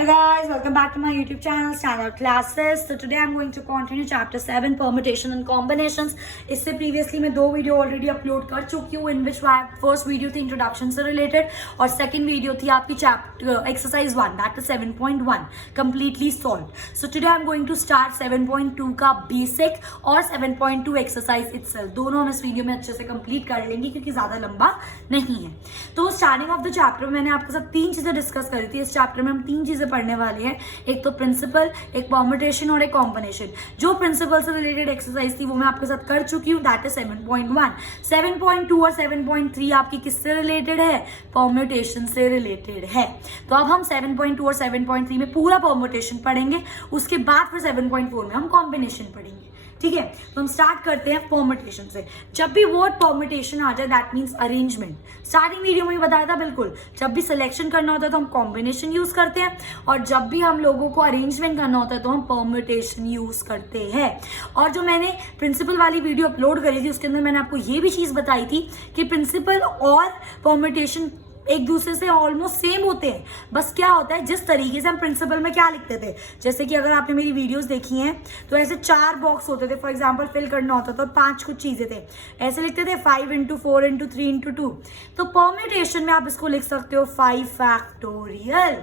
Hello guys, welcome back to my YouTube channel Standard Classes. So today I'm going to continue chapter 7 permutation and combinations. इससे previously मैं 2 video already upload कर चुकी हूँ, in which first video थी introduction से related और second video थी आपकी chapter exercise 1 that is 7.1 completely solve. So today I am going to start 7.2 का बेसिक और 7.2 एक्सरसाइज इटसेल्फ. दोनों हम इस वीडियो में अच्छे से कंप्लीट कर लेंगे क्योंकि ज्यादा लंबा नहीं है. तो स्टार्टिंग ऑफ द चैप्टर में मैंने आपके साथ 3 चीजें डिस्कस करी थी. इस चैप्टर में हम 3 चीजें पढ़ने वाले हैं, एक तो प्रिंसिपल, एक परम्यूटेशन और एक कॉम्बिनेशन. जो प्रिंसिपल से रिलेटेड एक्सरसाइज थी वो मैं आपके साथ कर चुकी हूँ, दैट इज 7.1. 7.2 और 7.3 आपकी किससे रिलेटेड है? परम्यूटेशन से रिलेटेड है. तो अब हम 7.2 और 7.3 में पूरा परम्यूटेशन पढ़ेंगे, उसके बाद फिर 7.4 में हम कॉम्बिनेशन पढ़ेंगे. ठीक है, तो हम स्टार्ट करते हैं परम्यूटेशन से. जब भी वर्ड परम्यूटेशन आ जाए that means arrangement. Starting video में ही बताया था बिल्कुल, जब भी सिलेक्शन करना होता है तो हम कॉम्बिनेशन यूज करते हैं और जब भी हम लोगों को अरेंजमेंट करना होता है तो हम परम्यूटेशन यूज करते हैं. और जो मैंने प्रिंसिपल वाली वीडियो अपलोड करी थी उसके अंदर मैंने आपको ये भी चीज बताई थी कि प्रिंसिपल और परम्यूटेशन एक दूसरे से ऑलमोस्ट सेम होते हैं. बस क्या होता है, जिस तरीके से हम प्रिंसिपल में क्या लिखते थे, जैसे कि अगर आपने मेरी वीडियोस देखी हैं तो ऐसे 4 बॉक्स होते थे. फॉर एग्जांपल फिल करना होता था और 5 कुछ चीजें थे, ऐसे लिखते थे 5 into 4 into 3 into 2. तो परम्यूटेशन में आप इसको लिख सकते हो 5 फैक्टोरियल.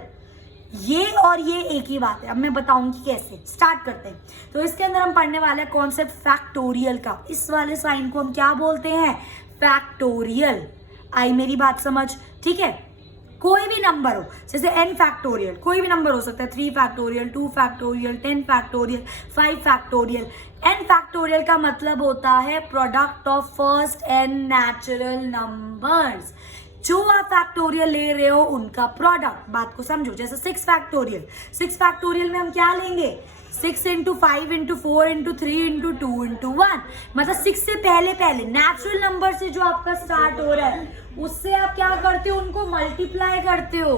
ये और ये एक ही बात है. अब मैं बताऊंगी कैसे. स्टार्ट करते हैं. तो इसके अंदर हम पढ़ने वाले हैं कॉन्सेप्ट फैक्टोरियल का. इस वाले साइन को हम क्या बोलते हैं? फैक्टोरियल. आई मेरी बात समझ? ठीक है, कोई भी नंबर हो, जैसे n फैक्टोरियल, कोई भी नंबर हो सकता है, 3 factorial, 2 factorial, 10 factorial, 5 factorial. n factorial का मतलब होता है product of first n natural numbers. जो आप फैक्टोरियल ले रहे हो उनका प्रोडक्ट. बात को समझो. जैसे 6 फैक्टोरियल, 6 फैक्टोरियल में हम क्या लेंगे? 6 into 5 into 4 into 3 into 2 into 1. मतलब 6 से पहले नेचुरल नंबर से जो आपका स्टार्ट हो रहा है उससे आप क्या करते हो? उनको मल्टीप्लाई करते हो.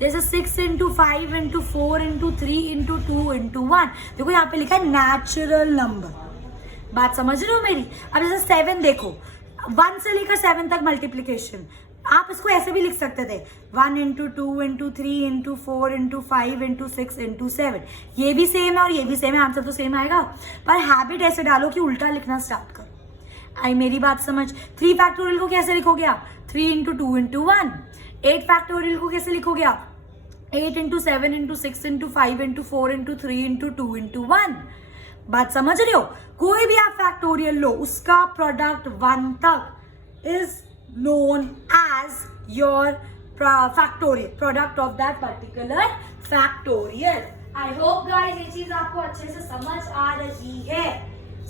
जैसे 6 into 5 into 4 into 3 into 2 into 1. देखो यहाँ पे लिखा है नेचुरल नंबर. बात समझ रहे हो मेरी? अब जैसे 7 देखो, 1 से लेकर 7 तक मल्टीप्लीकेशन. आप इसको ऐसे भी लिख सकते थे 1 into 2 into 3 into 4 into 5 into 6 into 7. ये भी सेम है और ये भी सेम है, आंसर तो सेम आएगा, पर हैबिट ऐसे डालो कि उल्टा लिखना स्टार्ट करो. आई मेरी बात समझ? 3 फैक्टोरियल को कैसे लिखोगे आप? 3 into 2 into 1. 8 फैक्टोरियल को कैसे लिखोगे आप? 8 into 7 into 6 into 5 into 4 into 3 into 2 into 1. बात समझ रहे हो? कोई भी आप फैक्टोरियल लो, उसका प्रोडक्ट 1 तक is known as your factorial, product of that particular factorial. I hope guys ये चीज आपको अच्छे से समझ आ रही है.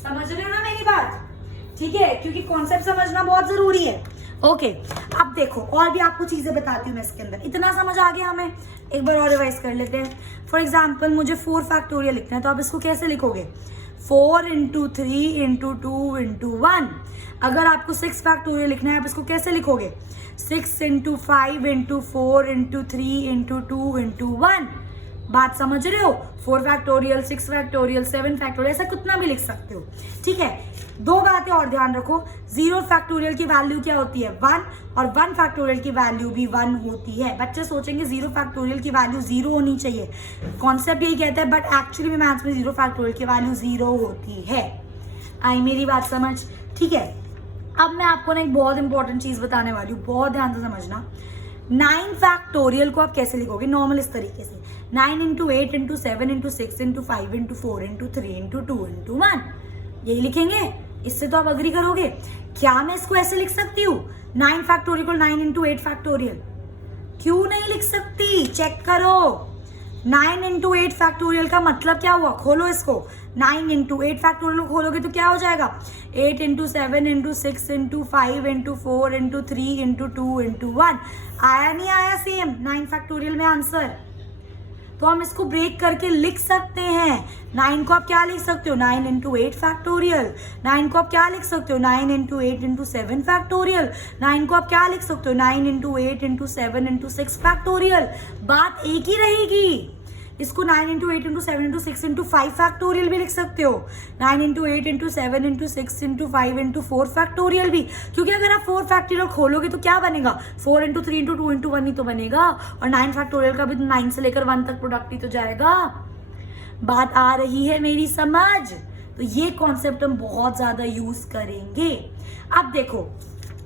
समझ रहे हो ना मेरी बात? ठीक है, क्योंकि कॉन्सेप्ट समझना बहुत जरूरी है. ओके, अब देखो और भी आपको चीजें बताती हूँ मैं इसके अंदर. इतना समझ आ गया हमें, एक बार और रिवाइज कर लेते हैं. फॉर एग्जाम्पल मुझे 4 फैक्टोरियल लिखना है तो आप इसको कैसे लिखोगे? 4 into 3 into 2 into 1. अगर आपको 6 फैक्टोरियल लिखना है आप इसको कैसे लिखोगे? 6 into 5 into 4 into 3 into 2 into 1. बात समझ रहे हो? 4 फैक्टोरियल, 6 फैक्टोरियल, 7 फैक्टोरियल, ऐसा कितना भी लिख सकते हो. ठीक है, 2 बातें और ध्यान रखो. 0 फैक्टोरियल की वैल्यू क्या होती है? 1. और 1 फैक्टोरियल की वैल्यू भी 1 होती है. बच्चे सोचेंगे 0 फैक्टोरियल की वैल्यू 0 होनी चाहिए. कॉन्सेप्ट यही कहता है, बट एक्चुअली में मैथ्स में 0 फैक्टोरियल की वैल्यू 0 होती है. आई मेरी बात समझ? ठीक है, अब मैं आपको ना एक बहुत इंपॉर्टेंट चीज बताने वाली हूँ, बहुत ध्यान से समझना. 9 फैक्टोरियल को आप कैसे लिखोगे? नॉर्मल इस तरीके से 9 into 8 into 7 into 6 into 5 into 4 into 3 into 2 into 1. यही लिखेंगे. इससे तो आप अग्री करोगे. क्या मैं इसको ऐसे लिख सकती हूँ 9 फैक्टोरियल को 9 into 8 फैक्टोरियल? क्यों नहीं लिख सकती? चेक करो. 9 into 8 फैक्टोरियल का मतलब क्या हुआ? खोलो इसको. 9 into 8 फैक्टोरियल खोलोगे तो क्या हो जाएगा? 8 into 7 into 6 into 5 into 4 into 3 into 2 into 1. आया नहीं आया सेम 9 फैक्टोरियल में आंसर? तो हम इसको ब्रेक करके लिख सकते हैं. 9 को आप क्या लिख सकते हो? 9 into 8 फैक्टोरियल. 9 को आप क्या लिख सकते हो? 9 into 8 into 7 फैक्टोरियल. 9 को आप क्या लिख सकते हो? 9 into 8 into 7 into 6 फैक्टोरियल. बात एक ही रहेगी. इसको 9 into 8 into 7 into 6 into 5 factorial भी लिख सकते हो, 9 into 8 into 7 into 6 into 5 into 4 factorial भी, क्योंकि अगर आप 4 फैक्टोरियल खोलोगे तो क्या बनेगा, 4 इंटू 3 इंटू 2 इंटू 1 ही तो बनेगा, और 9 फैक्टोरियल का भी 9 से लेकर 1 तक प्रोडक्ट ही तो जाएगा। बात आ रही है मेरी समझ? तो ये कॉन्सेप्ट हम बहुत ज्यादा यूज करेंगे। अब देखो,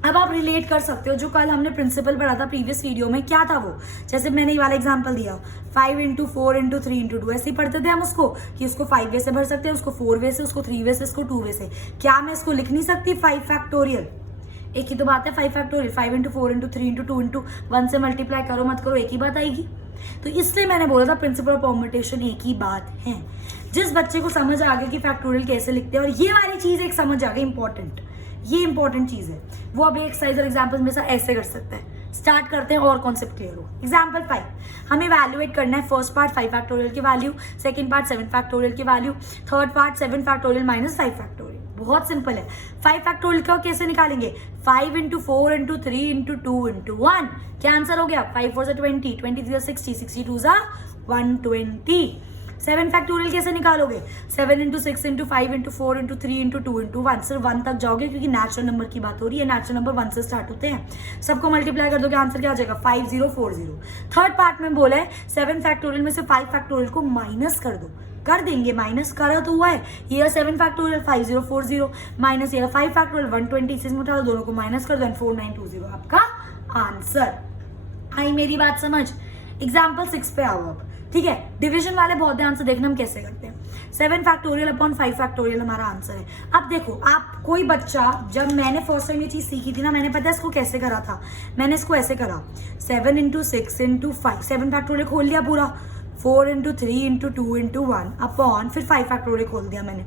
अब आप रिलेट कर सकते हो जो कल हमने प्रिंसिपल पढ़ा था प्रीवियस वीडियो में, क्या था वो, जैसे मैंने ये वाला एग्जांपल दिया 5 इंटू 4 इंटू 3 इंटू 2, ऐसे ही पढ़ते थे हम उसको कि उसको 5 वे से भर सकते हैं, उसको 4 वे से, उसको 3 वे से, उसको 2 वे से। क्या मैं इसको लिख नहीं सकती 5 फैक्टोरियल? एक ही तो बात है 5 factorial, 5 into 4 into 3 into 2 into 1 से मल्टीप्लाई करो मत करो एक ही बात आएगी। तो इसलिए मैंने बोला था प्रिंसिपल ऑफ परम्यूटेशन एक ही बात है। जिस बच्चे को समझ आ गया कि फैक्टोरियल कैसे लिखते हैं, और ये वाली चीज एक समझ आ गई इंपॉर्टेंट, ये इंपॉर्टेंट चीज है, वो अभी एक्सरसाइज और एग्जाम्पल में से ऐसे कर सकता है। स्टार्ट करते हैं और कॉन्सेप्ट क्लियर हो। एग्जाम्पल 5, हमें वैल्यूएट करना है फर्स्ट पार्ट 5 फैक्टोरियल की वैल्यू, सेकंड पार्ट 7 फैक्टोरियल की value, third part 7 factorial minus 5 factorial. बहुत सिंपल है। 5 फैक्टोरियल का कैसे निकालेंगे, 5 इंटू 4 इंटू 3 इंटू 2 इंटू 1। क्या आंसर हो गया, 5 4 20, 23 60, 62 120। 7 फैक्टोरियल कैसे निकालोगे, 7 into 6 into 5 into 4 into 3 into 2 into 1, सिर्फ 1 तक जाओगे क्योंकि नेचुरल नंबर की बात हो रही है, नेचुरल नंबर 1 से स्टार्ट होते हैं। सबको मल्टीप्लाई कर दोगे आंसर क्या आ जाएगा, 5040। थर्ड पार्ट में बोला है 7 फैक्टोरियल में से 5 फैक्टोरियल को माइनस कर दो, कर देंगे, माइनस करा तो हुआ है। ये 7 फैक्टोरियल 5040 माइनस ये 5 फैक्टोरियल 120, इसमें उठा दोनों को माइनस कर दो, 4920 आपका आंसर। आई मेरी बात समझ? एग्जाम्पल 6 पे आओ अब, ठीक है। डिवीजन वाले बहुत ध्यान से देखना हम कैसे करते हैं। 7 फैक्टोरियल अपॉन 5 फैक्टोरियल हमारा आंसर है। अब देखो, आप कोई बच्चा, जब मैंने फर्स्ट टाइम ये चीज सीखी थी ना, मैंने पता है इसको कैसे करा था, मैंने इसको ऐसे करा 7 इंटू 6 इंटू 5, 7 फैक्टोरियल खोल लिया पूरा, 4 इंटू 3 इंटू 2 इंटू 1 अपॉन, फिर 5 फैक्टोरियल खोल दिया मैंने,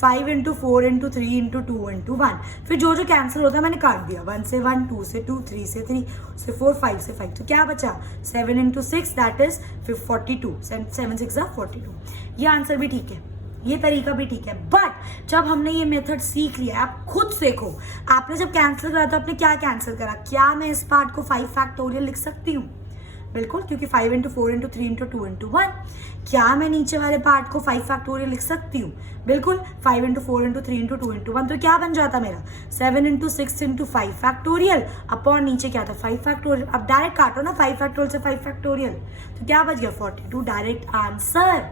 5 इंटू 4 इंटू 3 इंटू 2 इंटू 1, फिर जो जो कैंसिल होता है मैंने काट दिया, 1 से 1, 2 से 2, 3 से 3 से 4, 5 से 5, तो क्या बचा 7 इंटू 6 दैट इज 42, 7 6 42। ये आंसर भी ठीक है, ये तरीका भी ठीक है। बट जब हमने ये मेथड सीख लिया, आप खुद सीखो, आपने जब कैंसिल करा तो आपने क्या कैंसिल करा, क्या मैं इस पार्ट को 5 फैक्टोरियल लिख सकती हूँ? बिल्कुल, क्योंकि 5 इंटू 4 इंटू 3 इंटू 2 इंटू 1। क्या मैं नीचे वाले पार्ट को 5 फैक्टोरियल लिख सकती हूँ? बिल्कुल, 5 इंटू 4 इंटू 3 इंटू 2 इंटू 1, तो क्या बन जाता मेरा 7 इंटू 6 इंटू 5 फैक्टोरियल अपॉन नीचे क्या था 5 फैक्टोरियल। अब डायरेक्ट काटो ना 5 फैक्टोरियल से 5 फैक्टोरियल, तो क्या बच गया 42, डायरेक्ट आंसर।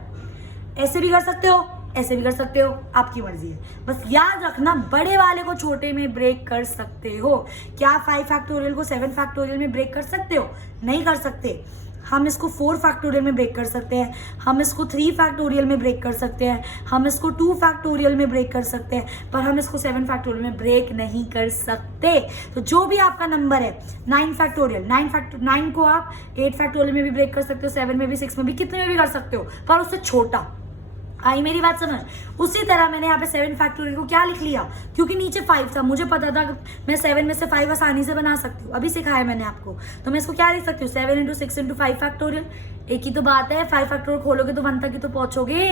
ऐसे भी कर सकते हो, ऐसे भी कर सकते हो, आपकी मर्जी है। बस याद रखना, बड़े वाले को छोटे में ब्रेक कर सकते हो। क्या 5 फैक्टोरियल को 7 फैक्टोरियल में ब्रेक कर सकते हो? नहीं कर सकते। हम इसको 4 फैक्टोरियल में ब्रेक कर सकते हैं, हम इसको 3 फैक्टोरियल में ब्रेक कर सकते हैं, हम इसको 2 फैक्टोरियल में ब्रेक कर सकते हैं, पर हम इसको 7 फैक्टोरियल में ब्रेक नहीं कर सकते। तो जो भी आपका नंबर है 9 फैक्टोरियल, 9 को आप 8 फैक्टोरियल में भी ब्रेक कर सकते हो, 7 में भी, 6 में भी, कितने में भी कर सकते हो, पर उससे छोटा। आई मेरी बात समझ? उसी तरह मैंने यहाँ पे 7 फैक्टोरियल को क्या लिख लिया, क्योंकि नीचे 5 था, मुझे पता था मैं 7 में से 5 आसानी से बना सकती हूँ, अभी सिखाया मैंने आपको, तो मैं इसको क्या लिख सकती हूँ 7 इंटू 6 इंटू 5 फैक्टोरियल। एक ही तो बात है, 5 फैक्टोरियल खोलोगे तो 1 तक ही तो पहुंचोगे,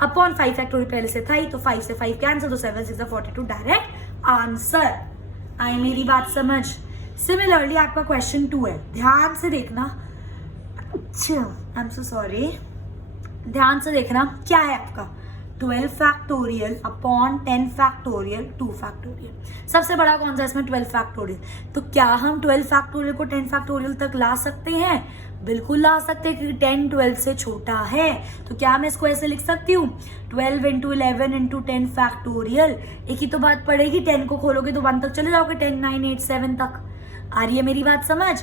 अपॉन 5 फैक्टोरियल पहले से था ही, तो 5 से 5 कैंसिल, तो 7 6 42 डायरेक्ट आंसर। आई मेरी बात समझ? सिमिलरली आपका क्वेश्चन 2 है, ध्यान से देखना। अच्छा, आई एम सो सॉरी, ध्यान से देखना क्या है आपका 12 फैक्टोरियल अपॉन 10 फैक्टोरियल 2 फैक्टोरियल। सबसे बड़ा कौन सा है इसमें 12 फैक्टोरियल, तो क्या हम 12 फैक्टोरियल को 10 फैक्टोरियल तक ला सकते हैं? बिल्कुल ला सकते हैं, क्योंकि 10 12 से छोटा है। तो क्या मैं इसको ऐसे लिख सकती हूँ 12 इंटू 11 इंटू 10 फैक्टोरियल। एक ही तो बात पड़ेगी, 10 को खोलोगे तो 1 तक चले जाओगे, 10 9 8 7 तक। आ रही है मेरी बात समझ?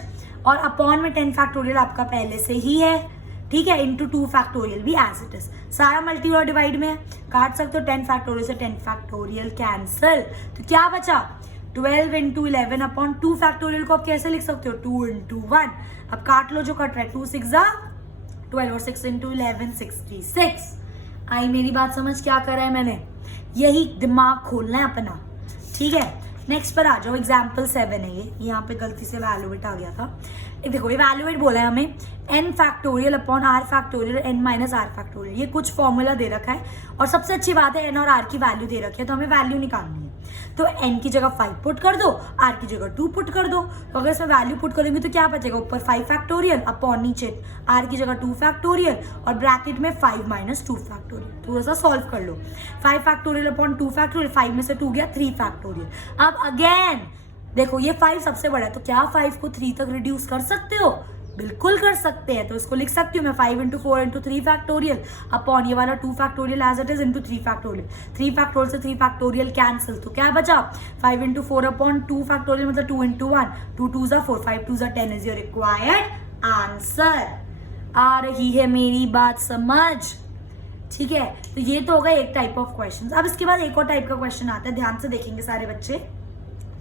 और अपॉन में 10 फैक्टोरियल आपका पहले से ही है, ठीक है, इंटू 2 फैक्टोरियल भी एज इट इज। सारा मल्टी और डिवाइड में है, काट सकते हो 10 फैक्टोरियल से 10 फैक्टोरियल कैंसल, तो क्या बचा 12 इंटू 11 अपॉन 2 फैक्टोरियल को आप कैसे लिख सकते हो 2 इंटू 1। अब काट लो जो कट रहा है, 2 6 12 और 6 इंटू 11 66। आई मेरी बात समझ? क्या करा है मैंने, यही दिमाग खोलना है अपना, ठीक है। नेक्स्ट पर आ जाओ, एग्जाम्पल 7 है ये, यहाँ पे गलती से वैल्यूएट आ गया था। देखो इवैल्यूएट बोला है हमें n factorial upon r factorial n minus r factorial. ये कुछ फॉर्मूला दे रखा है, और सबसे अच्छी बात है n और r की वैल्यू दे रखी है, तो हमें वैल्यू निकालनी है। तो n की जगह 5 पुट कर दो, r की जगह 2 पुट कर दो। तो अगर इसमें वैल्यू पुट करेंगे तो क्या बचेगा, ऊपर 5 फैक्टोरियल अपॉन नीचे r की जगह 2 फैक्टोरियल और ब्रैकेट में 5 माइनस 2 फैक्टोरियल। थोड़ा सा सॉल्व कर लो। 5 फैक्टोरियल अपॉन 2 फैक्टोरियल, 5 में से 2 गया 3 फैक्टोरियल। अब अगेन देखो ये 5 सबसे बड़ा है, तो क्या 5 को 3 तक रिड्यूस कर सकते हो, बिल्कुल कर सकते हैं। तो इसको लिख सकती हूँ मैं 5 इंटू 4 इंटू 3 फैक्टोरियल अपॉन ये वाला 2 factorial as it is into 3 factorial. 3 factorial से 3 फैक्टोरियल कैंसिल, तो क्या बचा 5 इंटू 4 अपॉन 2 फैक्टोरियल मतलब 2 इंटू 1, 2 2 ज़ा 4, 5 2 ज़ा 10 इज योर रिक्वायर्ड आंसर। आ रही है मेरी बात समझ, ठीक है। तो ये तो होगा एक टाइप ऑफ क्वेश्चन। अब इसके बाद एक और टाइप का क्वेश्चन आता है, ध्यान से देखेंगे सारे बच्चे,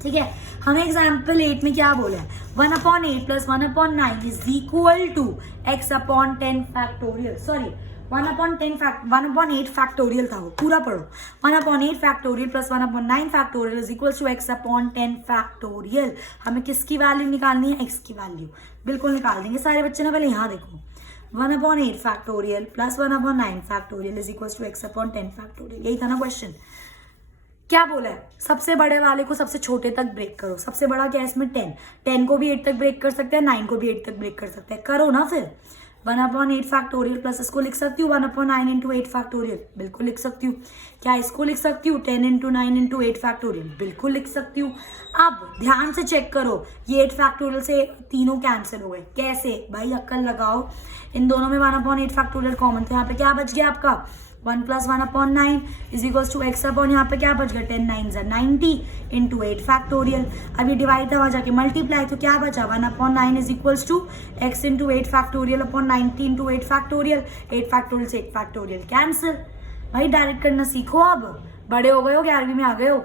ठीक है। हमें एग्जाम्पल 8 में क्या बोला है, 1/8 plus 1/9 is equal to x upon 10 factorial. Sorry 1/8 factorial था वो, पूरा पढ़ो। 1/8 factorial plus 1/9 factorial is equal to x upon 10 factorial. हमें किसकी वैल्यू निकालनी है, x की वैल्यू। बिल्कुल निकाल देंगे सारे बच्चे ना। पहले यहाँ देखो 1/8 factorial plus 1/9 factorial is equal to x upon 10 factorial. यही था ना क्वेश्चन। क्या बोला है, सबसे बड़े वाले को सबसे छोटे तक ब्रेक करो। सबसे बड़ा क्या है इसमें 10 को भी 8 तक ब्रेक कर सकते हैं, 9 को भी 8 तक ब्रेक कर सकते हैं। करो ना फिर 1/8 फैक्टोरियल प्लस इसको लिख सकती हूँ 1/9 इंटू 8 फैक्टोरियल, बिल्कुल लिख सकती हूँ। क्या इसको लिख सकती हूँ 10 इंटू 9 इंटू 8 फैक्टोरियल, बिल्कुल लिख सकती हूँ। अब ध्यान से चेक करो, ये 8 फैक्टोरियल से तीनों कैंसिल हो गए। कैसे भाई, अक्ल लगाओ। इन दोनों में 1/8 फैक्टोरियल कॉमन, तो यहाँ पे क्या बच गया आपका 1 plus 1/9 is equals to x upon यहाँ पे क्या बच गया 10 9 ज़ा 90 इंटू 8 फैक्टोरियल। अब ये डिवाइड था वहाँ जाके मल्टीप्लाई, तो क्या बचा 1/9 is equals to x into 8 factorial upon 90 into 8 factorial. 8 factorial से 8 फैक्टोरियल कैंसिल। भाई डायरेक्ट करना सीखो, अब बड़े हो गए हो, 11वीं में आ गए हो,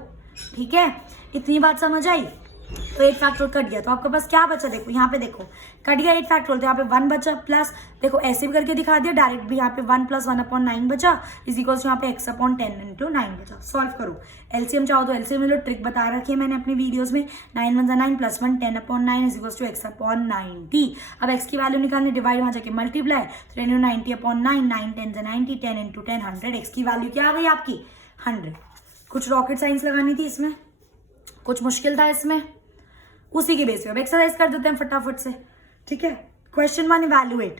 ठीक है। इतनी बात समझ आई। तो 8 फैक्टोरियल कट गया, तो आपके पास क्या बचा, देखो यहाँ पे देखो कट गया 8 फैक्टोरियल, तो यहाँ पे 1 बचा प्लस देखो ऐसे भी करके दिखा दिया डायरेक्ट भी, यहाँ पे 1 प्लस 1/9 बचा इज इक्वल्स यहाँ पे x अपॉन 10 इंटू 9 बचा। सॉल्व करो, एलसीएम चाहो तो एलसीएम ले लो, ट्रिक बता रखी है मैंने अपनी वीडियोस में। 9 1 9 plus 1 10 upon 9 is equals to x upon 90। अब x की वैल्यू निकालनी, डिवाइड वहाँ जाके मल्टीप्लाई, 10 इंटू 90 अपॉन 9, 9 10 ज़ा 90, 10 इंटू 10 100। x की वैल्यू क्या आ गई आपकी 100। कुछ रॉकेट साइंस लगानी थी इसमें, कुछ मुश्किल था इसमें, उसी के बेस पे अब एक्सरसाइज कर देते हैं फटाफट से, ठीक है। क्वेश्चन 1 इवैल्यूएट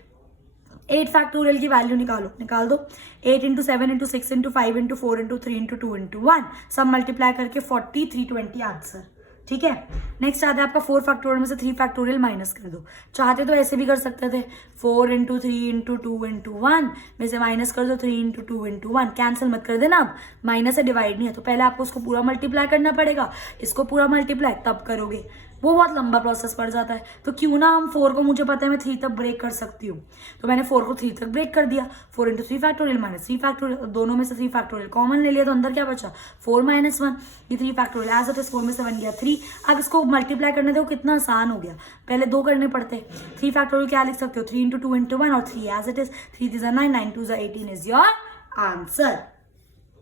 8 फैक्टोरियल की वैल्यू निकाल दो। 8 into 7 into 6 into 5 into 4 into 3 into 2 into 1 सब मल्टीप्लाई करके 40 320 आंसर, ठीक है। नेक्स्ट आता है आपका 4 फैक्टोरियल में से 3 फैक्टोरियल माइनस कर दो। चाहते तो ऐसे भी कर सकते थे 4 इंटू 3 इंटू 2 इंटू 1 में से माइनस कर दो 3 इंटू 2 इंटू 1, कैंसिल मत कर देना। अब माइनस से डिवाइड नहीं है, तो पहले आपको उसको पूरा मल्टीप्लाई करना पड़ेगा, इसको पूरा मल्टीप्लाई तब करोगे, वो बहुत लंबा प्रोसेस पड़ जाता है। तो क्यों ना हम 4 को, मुझे पता है मैं 3 तक ब्रेक कर सकती हूँ, तो मैंने 4 को 3 तक ब्रेक कर दिया। 4 इंटू 3 फैक्टोरियल माइनस 3 फैक्टोरियल, दोनों में से 3 फैक्टोरियल कॉमन ले लिया, तो अंदर क्या बचा 4 माइनस 1। ये 3 फैक्टोरियल एज इट इज 4 में से 1 गया 3। अब इसको मल्टीप्लाई करने दो, कितना आसान हो गया, पहले 2 करने पड़ते। 3 फैक्टोरियल क्या लिख सकते हो 3 इंटू 2 इंटू 1 और 3 एज इट इज, 3 3 ज़ा 9 9 2 ज़ा 18 इज योर आंसर।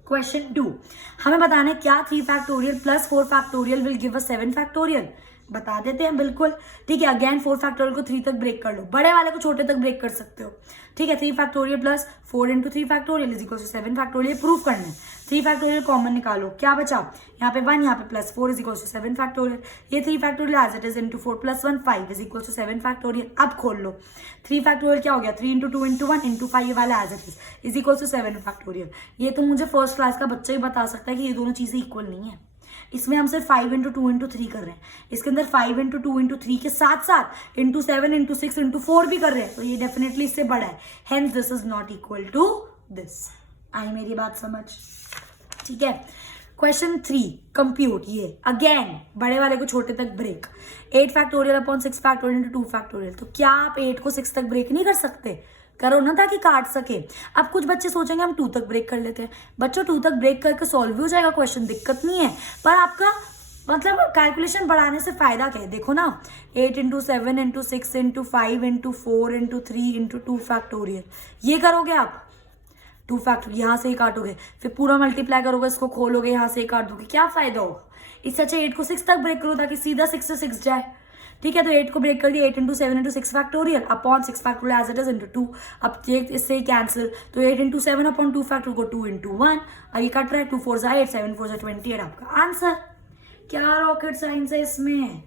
क्वेश्चन 2 हमें बताना है क्या 3 factorial plus 4 factorial will give us 7 factorial. बता देते हैं बिल्कुल, ठीक है। अगेन 4 फैक्टोरियल को 3 तक ब्रेक कर लो, बड़े वाले को छोटे तक ब्रेक कर सकते हो, ठीक है। 3 factorial plus 4 into 3 factorial is equal to 7 factorial proof करना है। 3 फैक्टोरियल कॉमन निकालो, क्या बचा यहाँ पे 1, यहाँ पे plus 4 is equal to 7 factorial. ये 3 factorial as it is into 4 plus 1 5 is equal to 7 factorial. अब खोल लो 3 फैक्टोरियल क्या हो गया 3 इंटू 2 इंटू 1 इंटू 5 वाला as it is equal to 7 factorial. ये तो मुझे फर्स्ट क्लास का बच्चा ही बता सकता है कि ये दोनों चीजें इक्वल नहीं है। इसमें हम सिर्फ 5 इंटू 2 इंटू 3 कर रहे हैं, इसके अंदर 5 इंटू 2 इंटू 3 के साथ साथ इंटू 7 इंटू 6 इंटू 4 भी कर रहे हैं, तो ये डेफिनेटली इससे बड़ा है, hence this is not equal to this. आई मेरी बात समझ, ठीक है। क्वेश्चन 3 कंप्यूट, ये अगेन बड़े वाले को छोटे तक break. 8 factorial upon 6 factorial into 2 factorial, तो क्या आप 8 को 6 तक ब्रेक नहीं कर सकते, करो ना ताकि काट सके। अब कुछ बच्चे सोचेंगे हम 2 तक ब्रेक कर लेते हैं, बच्चों 2 तक ब्रेक करके सॉल्व भी हो जाएगा क्वेश्चन, दिक्कत नहीं है। पर आपका मतलब कैलकुलेशन बढ़ाने से फायदा क्या है, देखो ना 8 into 7 into 6 into 5 into 4 into 3 into 2 factorial, ये करोगे आप 2 फैक्टोरियल, यहाँ से ही काटोगे, फिर पूरा मल्टीप्लाई करोगे, इसको खोलोगे, यहाँ से ही काट दोगे, क्या फायदा होगा। इससे अच्छा 8 को 6 तक ब्रेक करो ताकि सीधा 6 से 6 जाए। ठीक है, तो 8 को ब्रेक कर दिया, 8 into 7 into 6 factorial upon 6 factorial as it is into 2। अब इससे ही कैंसिल, तो 8 इंटू 7 अपॉन 2 फैक्टोरियल को 2 इंटू 1। अब ये कट रहा है, 2 4 8, 7 4 28 आपका आंसर। क्या रॉकेट साइंस है इसमें,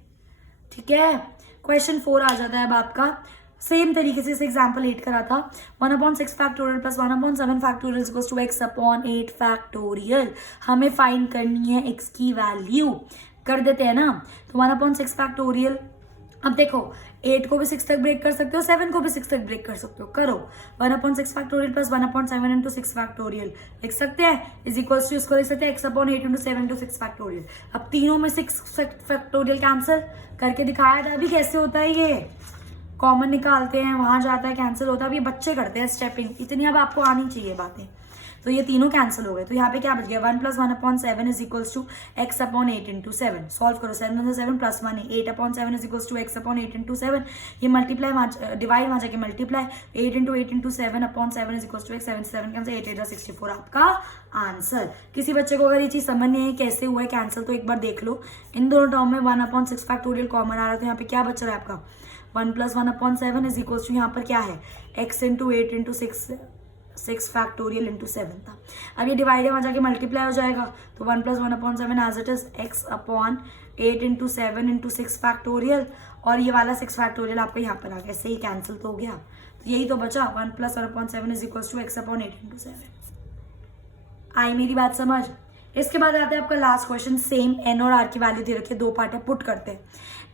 ठीक है। क्वेश्चन 4 आ जाता है अब आपका, सेम तरीके से एग्जाम्पल 8 करा था। 1/6 factorial plus 1/7 factorial equals to x upon 8 factorial. हमें फाइंड करनी है x की वैल्यू, कर देते हैं ना। तो 1/6 फैक्टोरियल, अब देखो 8 को भी 6 तक ब्रेक कर सकते हो, 7 को भी 6 तक ब्रेक कर सकते हो, करो। 1/6 फैक्टोरियल प्लस 1/7 इंटू 6 फैक्टोरियल लिख सकते हैं, इज इक्वल्स टू इसको लिख सकते हैं x upon 8 into 7 into 6 factorial. अब तीनों में 6 फैक्टोरियल कैंसिल करके दिखाया था अभी कैसे होता है, ये कॉमन निकालते हैं, वहां जाता है, कैंसिल होता है। अभी बच्चे करते हैं स्टेपिंग, इतनी अब आपको आनी चाहिए बातें। तो ये तीनों कैंसिल हो गए, तो यहाँ पे क्या बच गया, 1 + 1/7 is equals to x upon 8 into 7। Solve करो, 7 प्लस 1 है, 8/7 is equals to x upon 8 into 7। ये मल्टीप्लाई डिवाइड वहां जाके multiply, 8 into 7 upon 7 is equals to x। 7 cancel, 8 8 64 आपका आंसर। किसी बच्चे को अगर ये चीज समझ नहीं है कैसे हुआ है कैंसिल, तो एक बार देख लो। इन दोनों टर्म में 1/6 फैक्टोरियल कॉमन आ रहा है, तो यहाँ पे क्या बच रहा है आपका, 1 + 1/7 इज इक्वल्स टू यहाँ पर क्या है, x into 8 into 6 factorial into 7 था। अब ये डिवाइड है, वहां जाके मल्टीप्लाई हो जाएगा, तो 1 + 1/7 as it is x upon 8 into 7 into 6 factorial, और ये वाला 6 फैक्टोरियल आपका यहाँ पर आ गया, ऐसे ही कैंसिल तो हो गया। तो यही तो बचा, 1 + 1/7 is equals to x upon 8 into 7। आई मेरी बात समझ। इसके बाद आता है आपका लास्ट क्वेश्चन, सेम n और r की वैल्यू दे रखी है, दो पार्ट है, पुट करते हैं।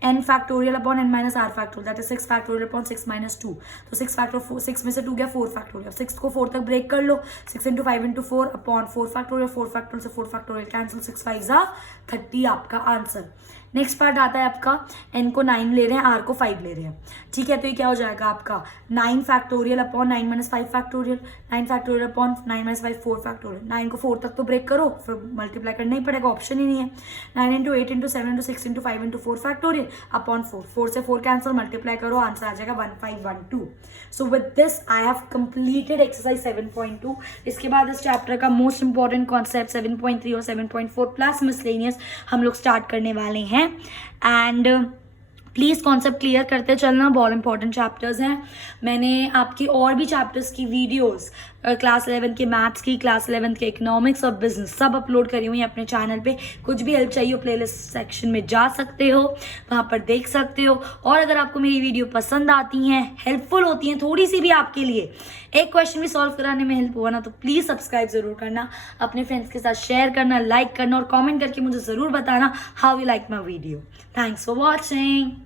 n factorial upon n minus r factorial, that is 6 factorial upon 6 - 2। तो 6 में से 2 गया, 4 फैक्टोरियल। 6 को 4 तक ब्रेक कर लो, 6 into 5 into 4 upon 4 factorial, 4 factorial से 4 फैक्टोरियल कैंसिल, 6 5 30 आपका आंसर। नेक्स्ट पार्ट आता है आपका, n को 9 ले रहे हैं, r को 5 ले रहे हैं, ठीक है। तो ये क्या हो जाएगा आपका, 9 factorial upon 9 - 5 factorial, 9 factorial upon 9 - 5 4 factorial. 9 को 4 तक तो ब्रेक करो, फिर मल्टीप्लाई करना ही पड़ेगा, ऑप्शन ही नहीं है। 9 into 8 into 7 into 6 into 5 into 4 factorial upon 4, 4 से 4 कैंसिल, मल्टीप्लाई करो, आंसर आ जाएगा 1512। So with this I have completed exercise 7.2। इसके बाद इस चैप्टर का मोस्ट इंपॉर्टेंट कॉन्सेप्ट 7.3 और 7.4 प्लस मिसलेनियस हम लोग स्टार्ट करने वाले हैं। एंड प्लीज़ कॉन्सेप्ट क्लियर करते चलना, बहुत इंपॉर्टेंट चैप्टर्स हैं। मैंने आपकी और भी चैप्टर्स की वीडियोस क्लास 11 के मैथ्स की, क्लास 11 के इकोनॉमिक्स और बिजनेस सब अपलोड करी हुई हैं अपने चैनल पे। कुछ भी हेल्प चाहिए हो प्लेलिस्ट सेक्शन में जा सकते हो, वहाँ पर देख सकते हो। और अगर आपको मेरी वीडियो पसंद आती हैं, हेल्पफुल होती हैं थोड़ी सी भी आपके लिए, एक क्वेश्चन भी सॉल्व कराने में हेल्प हुआ ना, तो प्लीज़ सब्सक्राइब ज़रूर करना, अपने फ्रेंड्स के साथ शेयर करना, लाइक करना और कॉमेंट करके मुझे ज़रूर बताना how you like my video. Thanks for watching.